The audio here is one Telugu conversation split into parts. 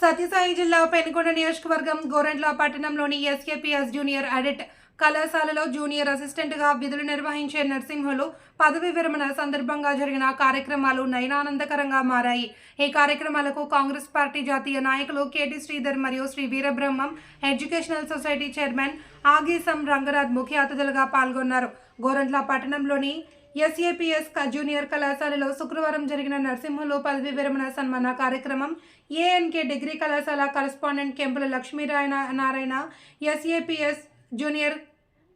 సత్యసాయి జిల్లా పెనుకొండ నియోజకవర్గం గోరెంట్ల పట్టణంలోని ఎస్కేపీఎస్ జూనియర్ అడిట్ కళాశాలలో జూనియర్ అసిస్టెంట్గా విధులు నిర్వహించే నర్సింహులు పదవి విరమణ సందర్భంగా జరిగిన కార్యక్రమాలు నయనానందకరంగా మారాయి. ఈ కార్యక్రమాలకు కాంగ్రెస్ పార్టీ జాతీయ నాయకులు కేటీ శ్రీధర్ మరియు Sri Veerabrahmam educational society chairman ఆగీసం Rangaraj ముఖ్య అతిథులుగా పాల్గొన్నారు. గోరంట్ల పట్టణంలోని ఎస్ఏపిఎస్ జూనియర్ కళాశాలలో శుక్రవారం జరిగిన నరసింహులు పదవి విరమణ సన్మాన కార్యక్రమం ఏఎన్కే డిగ్రీ కళాశాల correspondent Kempula Lakshminarayana Narayana SAPS junior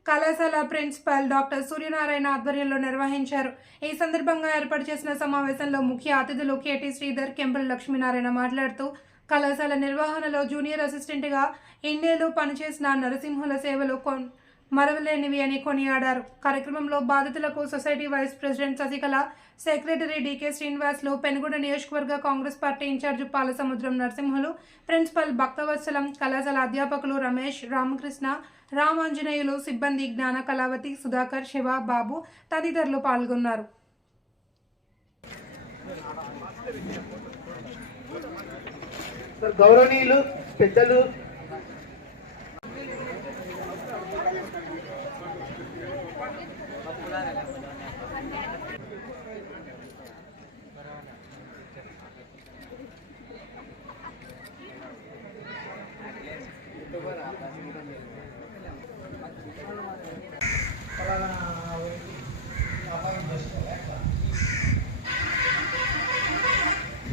కళాశాల ప్రిన్సిపల్ డాక్టర్ సూర్యనారాయణ ఆధ్వర్యంలో నిర్వహించారు. ఈ సందర్భంగా ఏర్పాటు చేసిన సమావేశంలో ముఖ్య అతిథులు కేటీ శ్రీధర్ కెంపుల లక్ష్మీనారాయణ మాట్లాడుతూ కళాశాల నిర్వహణలో జూనియర్ అసిస్టెంట్గా ఇన్నేళ్ళు పనిచేసిన నరసింహుల సేవలు కొన్ మరవలేనివి అని కొనియాడారు. కార్యక్రమంలో బాధితులకు society vice president Sasikala secretary DK Srinivasulu Penukonda నియోజకవర్గ Congress party in charge Palasamudram Narasimhulu principal Bhaktavatsalam కళాశాల అధ్యాపకులు రమేష్ రామకృష్ణ రామాంజనేయులు సిబ్బంది జ్ఞాన కళావతి సుధాకర్ శివ బాబు తదితరులు పాల్గొన్నారు. గౌరవనీయులు పెద్దలు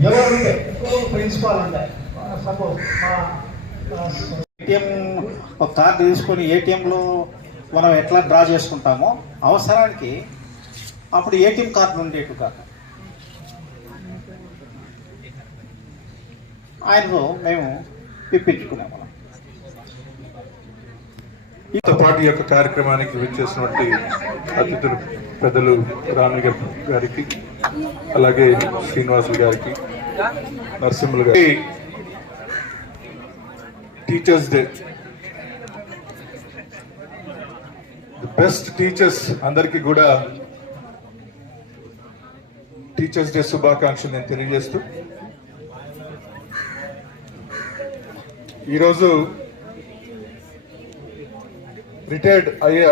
ఎవరు ప్రిన్సిపాల్ ఉండే సపోజ్ ఏటీఎం ఒక కార్డు తీసుకొని ఏటీఎంలో మనం ఎట్లా డ్రా చేసుకుంటామో అవసరానికి అప్పుడు ఏటీఎం కార్డు ఉండేటు కాక. ఆయనతో మేము ఇప్పించుకున్నాము వాళ్ళం పాటు ఈ యొక్క కార్యక్రమానికి వచ్చేసినటువంటి అతిథులు పెద్దలు రాణి గారికి అలాగే శ్రీనివాసులు గారికి నరసింహులు గారికి. Teachers day the best teachers అందరికీ కూడా టీచర్స్ డే శుభాకాంక్షలు నేను తెలియజేస్తూ. ఈరోజు రిటైర్డ్ అయ్యే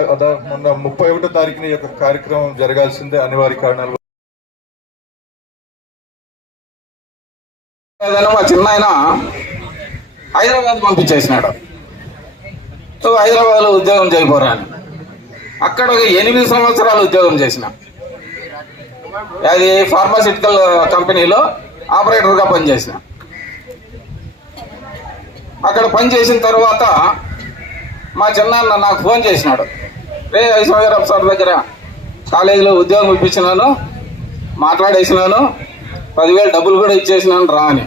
మొన్న ముప్పై ఒకటో తారీఖున యొక్క కార్యక్రమం జరగాల్సిందే అనివార్య కారణాలు మా చిన్న ఆయన హైదరాబాద్ పంపించేసినాడు. సో హైదరాబాద్లో ఉద్యోగం చేయబోరాను అక్కడ ఒక ఎనిమిది సంవత్సరాలు ఉద్యోగం చేసిన. అది ఫార్మాసిటికల్ కంపెనీలో ఆపరేటర్గా పనిచేసిన అక్కడ పనిచేసిన తర్వాత మా చిన్నాన్న నాకు ఫోన్ చేసినాడు. రే ఐశ్వర్యరావు సార్ దగ్గర కాలేజీలో ఉద్యోగం ఇప్పించినాను మాట్లాడేసినాను పదివేలు డబ్బులు కూడా ఇచ్చేసినాను రా అని.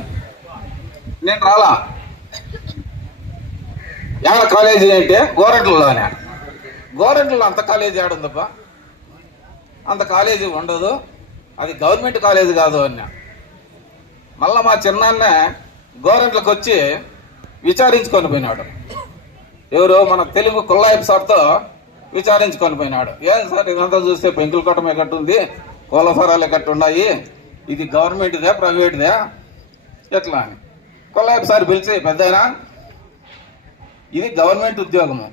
నేను రాలా. ఎక్కడ కాలేజీ అంటే గోరెంట్లలోనే గోరెంట్లలో అంత కాలేజీ ఆడుందబ్బా. అంత కాలేజీ ఉండదు. అది గవర్నమెంట్ కాలేజ్ కాదు అన్న. మళ్ళా మా చిన్నాన్న గోరెంట్లకు వచ్చి విచారించుకొని పోయినాడు. ఎవరు మన తెలుగు కుల్లాయప్ సార్తో విచారించుకొని పోయినాడు. ఏం సార్ ఇదంతా చూస్తే పెంకులకోటమే కట్టుంది కోలఫరాలే కట్టున్నాయి ఇది గవర్నమెంట్దే ప్రైవేట్దే? ఎట్లా అని. కొల్లాయప్ సార్ పిలిచి పెద్దయినా ఇది గవర్నమెంట్ ఉద్యోగము.